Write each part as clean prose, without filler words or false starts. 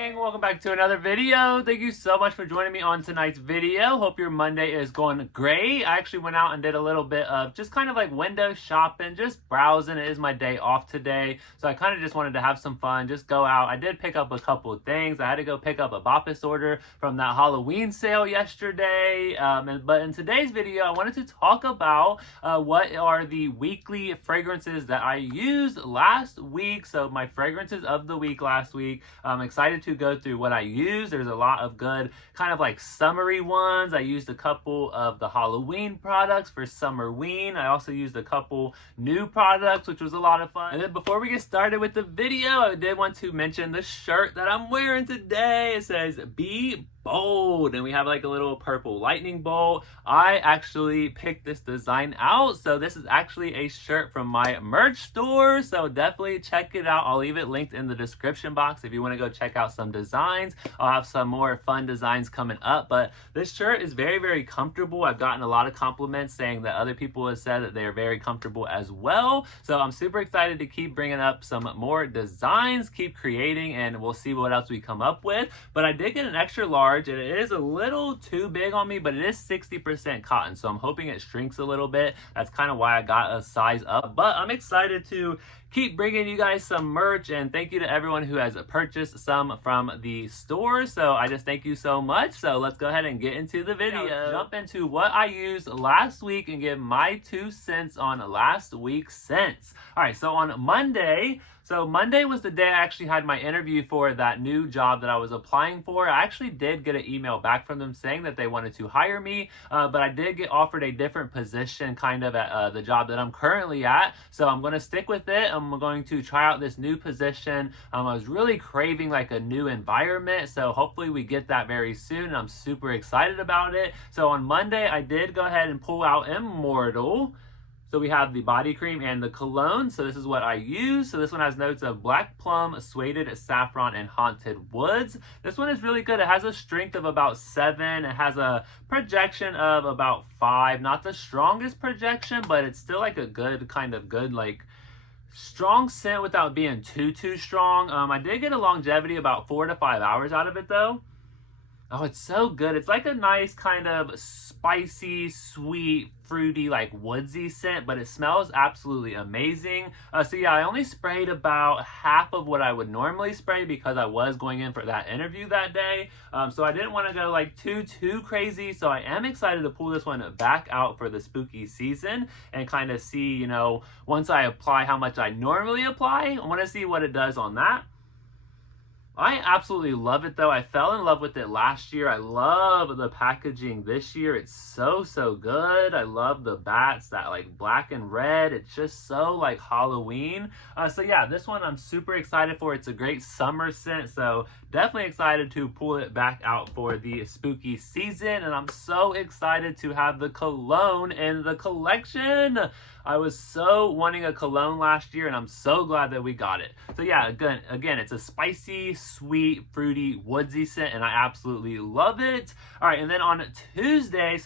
gang, welcome back to another video. Thank you so much for joining me on tonight's video. Hope your Monday is going great. I actually went out and did a little bit of just kind of like window shopping, just browsing. It is my day off today, so I kind of just wanted to have some fun, just go out. I did pick up a couple of things. I had to go pick up a Bopus order from that Halloween sale yesterday, but in today's video I wanted to talk about what are the weekly fragrances that I used last week. So my fragrances of the week last week. I'm excited to go through what I used. There's a lot of good kind of like summery ones. I used a couple of the Halloween products for Summerween. I also used a couple new products, which was a lot of fun. And then before we get started with the video, I did want to mention the shirt that I'm wearing today. It says "Be Bold," and we have like a little purple lightning bolt. I actually picked this design out, so this is actually a shirt from my merch store, so definitely check it out. I'll leave it linked in the description box if you want to go check out some designs. I'll have some more fun designs coming up, but this shirt is very, very comfortable. I've gotten a lot of compliments saying that other people have said that they're very comfortable as well, so I'm super excited to keep bringing up some more designs, keep creating, and we'll see what else we come up with. But I did get an extra large, and it is a little too big on me, but it is 60% cotton, so I'm hoping it shrinks a little bit. That's kind of why I got a size up, but I'm excited to keep bringing you guys some merch, and thank you to everyone who has purchased some from the store. So I just thank you so much. So let's go ahead and get into the video. Jump into what I used last week and give my 2 cents on last week's scents. All right, so on Monday, Monday was the day I actually had my interview for that new job that I was applying for. I actually did get an email back from them saying that they wanted to hire me, but I did get offered a different position kind of at the job that I'm currently at. So I'm going to stick with it. I'm going to try out this new position. I was really craving like a new environment, so hopefully we get that very soon, and I'm super excited about it. So on Monday, I did go ahead and pull out Immortal. So we have the body cream and the cologne. So this is what I use. So this one has notes of black plum, suede saffron, and haunted woods. This one is really good. It has a strength of about 7. It has a projection of about 5. Not the strongest projection, but it's still like a good kind of good like strong scent without being too strong. I did get a longevity about 4 to 5 hours out of it though. Oh, it's so good. It's like a nice kind of spicy, sweet, fruity, like woodsy scent, but it smells absolutely amazing. So yeah, I only sprayed about half of what I would normally spray because I was going in for that interview that day. So I didn't want to go like too crazy. So I am excited to pull this one back out for the spooky season and kind of see, you know, once I apply how much I normally apply. I want to see what it does on that. I absolutely love it though. I fell in love with it last year. I love the packaging this year. It's so good. I love the bats, that like black and red. It's just so like Halloween. So yeah, this one I'm super excited for. It's a great summer scent, so definitely excited to pull it back out for the spooky season. And I'm so excited to have the cologne in the collection. I was so wanting a cologne last year, and I'm so glad that we got it. So yeah, again, it's a spicy, sweet, fruity, woodsy scent, and I absolutely love it. All right, and then on Tuesday,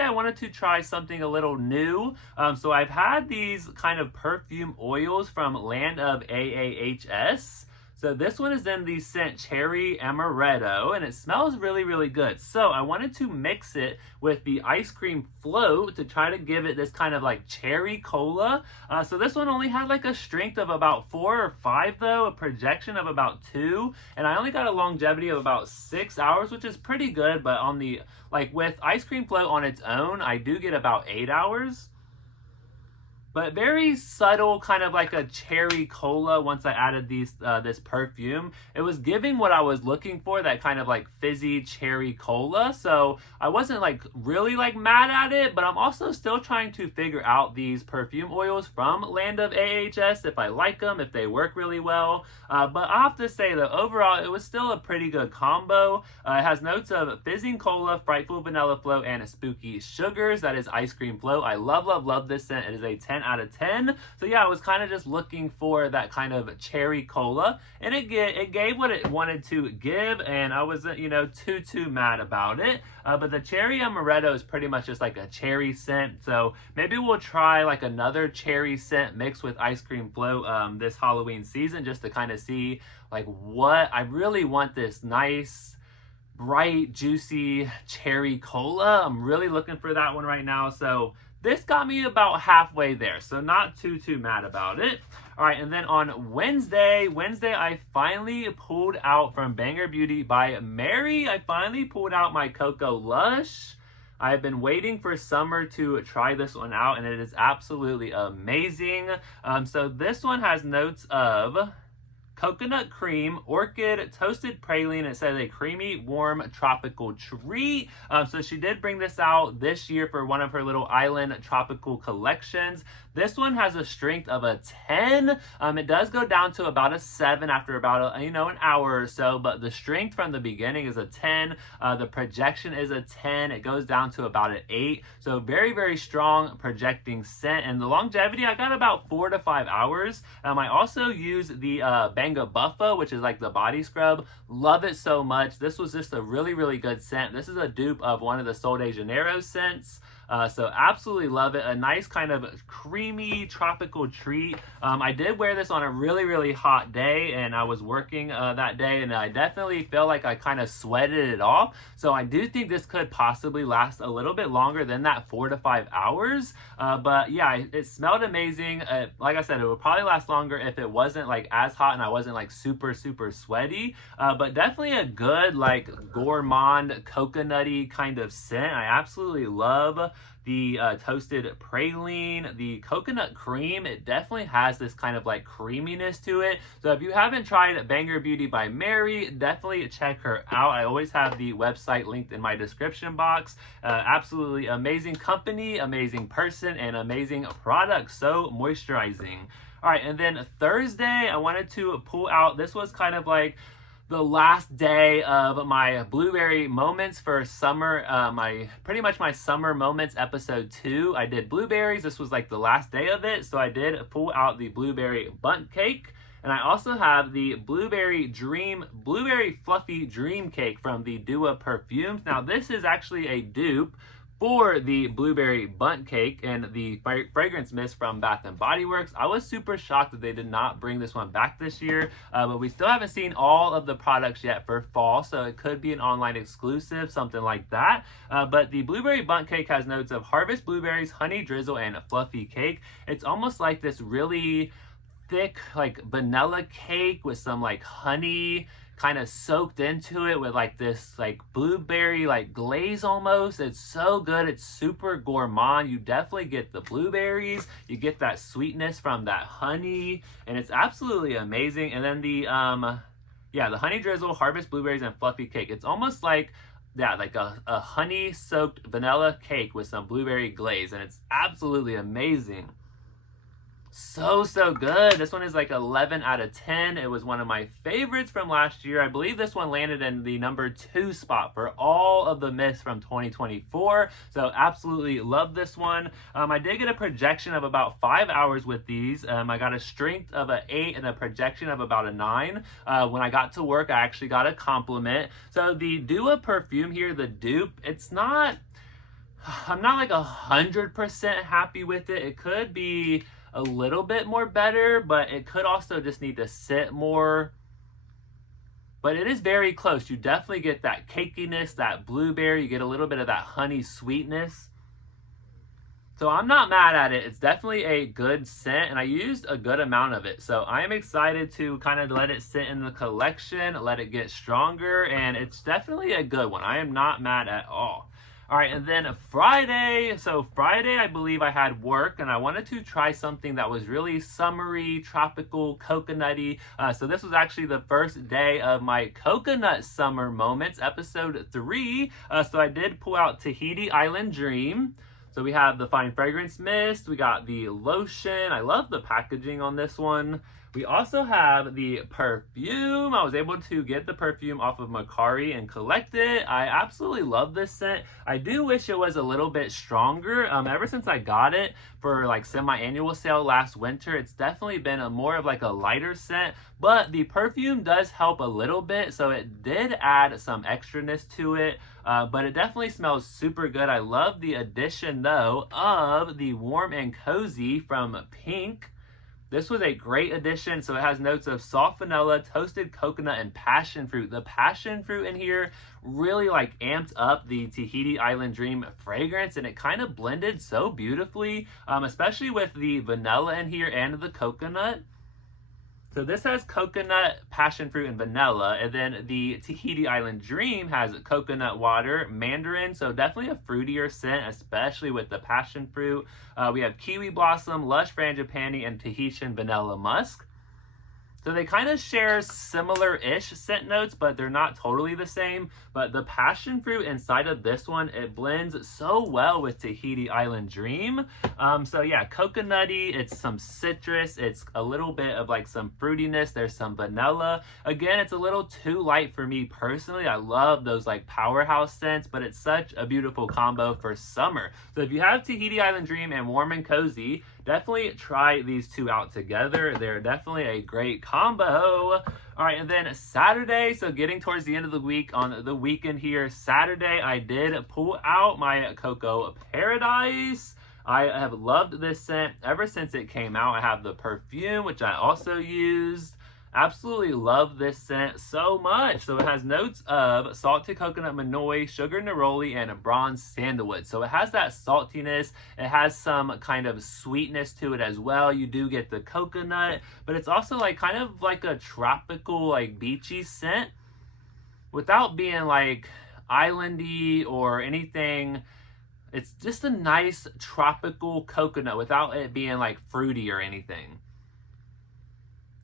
I wanted to try something a little new. So I've had these kind of perfume oils from Land of AAHS. So this one is in the scent Cherry Amaretto, and it smells really good. So I wanted to mix it with the ice cream float to try to give it this kind of like cherry cola. So this one only had like a strength of about 4 or 5 though, a projection of about 2, and I only got a longevity of about 6 hours, which is pretty good. But on the like with ice cream float on its own, I do get about 8 hours. But very subtle, kind of like a cherry cola once I added this perfume. It was giving what I was looking for, that kind of like fizzy cherry cola. So I wasn't like really like mad at it, but I'm also still trying to figure out these perfume oils from Land of AHS, if I like them, if they work really well. But I have to say that overall, it was still a pretty good combo. It has notes of fizzing cola, frightful vanilla float, and a spooky sugars. That is ice cream float. I love this scent. It is a 10 out of 10. So yeah, I was kind of just looking for that kind of cherry cola, and it gave what it wanted to give, and I wasn't, you know, too mad about it. But the cherry amaretto is pretty much just like a cherry scent, so maybe we'll try like another cherry scent mixed with ice cream float this Halloween season, just to kind of see like what I really want. This nice bright juicy cherry cola, I'm really looking for that one right now. So this got me about halfway there, so not too mad about it. All right, and then on Wednesday, I finally pulled out from Banger Beauty by Mary. I finally pulled out my Cocoa Lush. I've been waiting for summer to try this one out, and it is absolutely amazing. So this one has notes of coconut cream, orchid, toasted praline. It says a creamy, warm, tropical treat. So she did bring this out this year for one of her little island tropical collections. This one has a strength of a 10. It does go down to about a 7 after about an hour or so, but the strength from the beginning is a 10. The projection is a 10. It goes down to about an 8. So very strong projecting scent, and the longevity, I got about 4 to 5 hours. I also use the Banga Buffa, which is like the body scrub. Love it so much. This was just a really good scent. This is a dupe of one of the Sol de Janeiro scents. So absolutely love it. A nice kind of creamy tropical treat. I did wear this on a really hot day, and I was working that day, and I definitely feel like I kind of sweated it off. So I do think this could possibly last a little bit longer than that 4 to 5 hours. But yeah, it smelled amazing. Like I said, it would probably last longer if it wasn't like as hot and I wasn't like super sweaty. But definitely a good like gourmand coconutty kind of scent. I absolutely love the toasted praline, the coconut cream. It definitely has this kind of like creaminess to it. So if you haven't tried Banger Beauty by Mary, definitely check her out. I always have the website linked in my description box. Absolutely amazing company, amazing person, and amazing product. So moisturizing. All right, and then Thursday, I wanted to pull out, this was kind of like the last day of my blueberry moments for summer, pretty much my summer moments episode 2. I did blueberries. This was like the last day of it, so I did pull out the blueberry bundt cake, and I also have the blueberry fluffy dream cake from the Dua perfumes. Now this is actually a dupe for the blueberry bundt cake and the fragrance mist from Bath & Body Works. I was super shocked that they did not bring this one back this year, but we still haven't seen all of the products yet for fall, so it could be an online exclusive, something like that. But the blueberry bundt cake has notes of harvest blueberries, honey drizzle, and a fluffy cake. It's almost like this really thick like vanilla cake with some like honey kind of soaked into it with like this like blueberry like glaze almost. It's so good. It's super gourmand. You definitely get the blueberries, you get that sweetness from that honey, and it's absolutely amazing. And then the the honey drizzle, harvest blueberries, and fluffy cake. It's almost like like a honey soaked vanilla cake with some blueberry glaze, and it's absolutely amazing. So good. This one is like 11 out of 10. It was one of my favorites from last year. I believe this one landed in the number 2 spot for all of the mists from 2024. So absolutely love this one. I did get a projection of about 5 hours with these. I got a strength of an 8 and a projection of about a 9. When I got to work, I actually got a compliment. So the Dua perfume here, the dupe, I'm not like 100% happy with it. It could be a little bit more better, but it could also just need to sit more. But it is very close. You definitely get that cakiness, that blueberry. You get a little bit of that honey sweetness. So I'm not mad at it. It's definitely a good scent, and I used a good amount of it. So I am excited to kind of let it sit in the collection, let it get stronger, and it's definitely a good one. I am not mad at all. All right, and then Friday. So Friday, I believe I had work, and I wanted to try something that was really summery, tropical, coconutty. So this was actually the first day of my Coconut Summer Moments, episode 3. So I did pull out Tahiti Island Dream. So we have the Fine Fragrance Mist. We got the lotion. I love the packaging on this one. We also have the perfume. I was able to get the perfume off of Mercari and collect it. I absolutely love this scent. I do wish it was a little bit stronger. Ever since I got it for like semi-annual sale last winter, it's definitely been a more of like a lighter scent, but the perfume does help a little bit, so it did add some extraness to it, but it definitely smells super good. I love the addition though of the Warm and Cozy from Pink. This was a great addition. So it has notes of soft vanilla, toasted coconut, and passion fruit. The passion fruit in here really like amped up the Tahiti Island Dream fragrance, and it kind of blended so beautifully, especially with the vanilla in here and the coconut. So this has coconut, passion fruit, and vanilla, and then the Tahiti Island Dream has coconut water, mandarin, so definitely a fruitier scent, especially with the passion fruit. We have kiwi blossom, lush frangipani, and Tahitian vanilla musk. So they kind of share similar-ish scent notes, but they're not totally the same. But the passion fruit inside of this one, it blends so well with Tahiti Island Dream. So yeah, coconutty, it's some citrus, it's a little bit of like some fruitiness, there's some vanilla. Again, it's a little too light for me personally. I love those like powerhouse scents, but it's such a beautiful combo for summer. So if you have Tahiti Island Dream and Warm and Cozy, definitely try these two out together. They're definitely a great combo. All right, and then Saturday, so getting towards the end of the week, on the weekend here, Saturday, I did pull out my Coco Paradise. I have loved this scent ever since it came out. I have the perfume, which I also used. Absolutely love this scent so much. So it has notes of salted coconut manoi, sugar neroli, and bronze sandalwood. So it has that saltiness. It has some kind of sweetness to it as well. You do get the coconut, but it's also like kind of like a tropical, like beachy scent without being like islandy or anything. It's just a nice tropical coconut without it being like fruity or anything.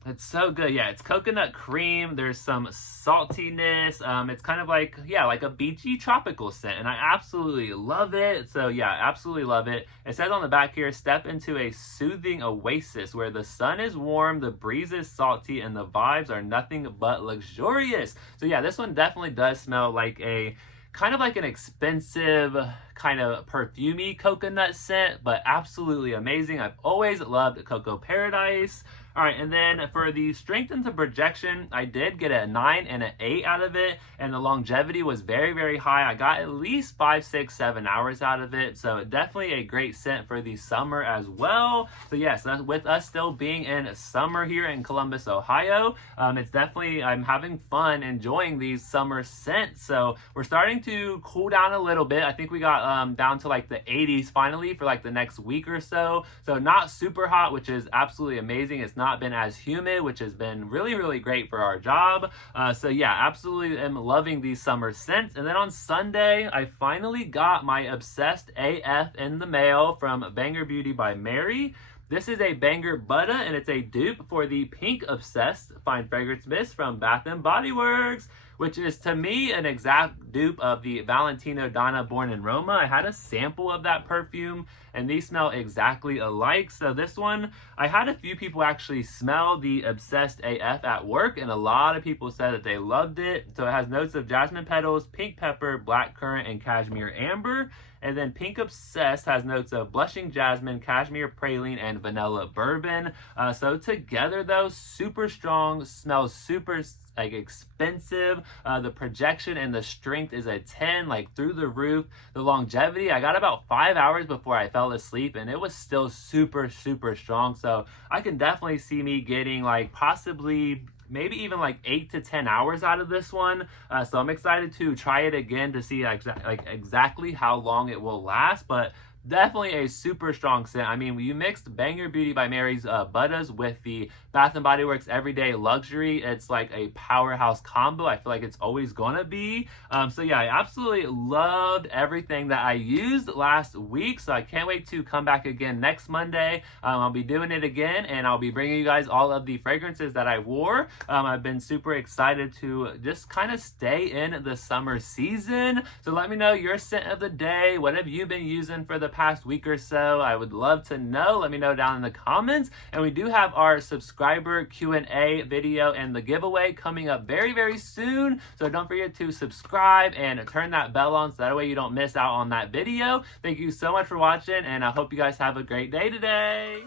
It's so good. Yeah, it's coconut cream. There's some saltiness. It's kind of like, yeah, like a beachy tropical scent, and I absolutely love it. So yeah, absolutely love it. It says on the back here, step into a soothing oasis where the sun is warm, the breeze is salty, and the vibes are nothing but luxurious. So yeah, this one definitely does smell like a kind of like an expensive kind of perfumey coconut scent, but absolutely amazing. I've always loved Coco Paradise. All right, and then for the strength and the projection, I did get a 9 and an 8 out of it, and the longevity was very, very high. I got at least 5, 6, 7 hours out of it, so definitely a great scent for the summer as well. So yes, with us still being in summer here in Columbus, Ohio, it's definitely, I'm having fun enjoying these summer scents. So we're starting to cool down a little bit. I think we got down to like the 80s finally for like the next week or so. So not super hot, which is absolutely amazing. It's not been as humid, which has been really, really great for our job. So yeah, absolutely am loving these summer scents. And then on Sunday, I finally got my Obsessed AF in the mail from Banger Beauty by Mary. This is a Banger Butter, and it's a dupe for the Pink Obsessed Fine Fragrance Mist from Bath & Body Works, which is to me an exact dupe of the Valentino Donna Born in Roma. I had a sample of that perfume, and these smell exactly alike. So this one, I had a few people actually smell the Obsessed AF at work, and a lot of people said that they loved it. So it has notes of jasmine petals, pink pepper, blackcurrant, and cashmere amber. And then Pink Obsessed has notes of blushing jasmine, cashmere praline, and vanilla bourbon. So together though, super strong, smells super like expensive. The projection and the strength is a 10, like through the roof. The longevity, I got about 5 hours before I fell asleep, and it was still super, super strong. So I can definitely see me getting like possibly maybe even like 8 to 10 hours out of this one. So I'm excited to try it again to see exactly how long it will last, but definitely a super strong scent. I mean, you mixed Banger Beauty by Mary's Butters with the Bath & Body Works Everyday Luxury. It's like a powerhouse combo. I feel like it's always gonna be. So yeah, I absolutely loved everything that I used last week. So I can't wait to come back again next Monday. I'll be doing it again, and I'll be bringing you guys all of the fragrances that I wore. I've been super excited to just kind of stay in the summer season. So let me know your scent of the day. What have you been using for the past week or so? I would love to know. Let me know down in the comments. And we do have our subscriber Q&A video and the giveaway coming up very, very soon. So don't forget to subscribe and turn that bell on so that way you don't miss out on that video. Thank you so much for watching, and I hope you guys have a great day today.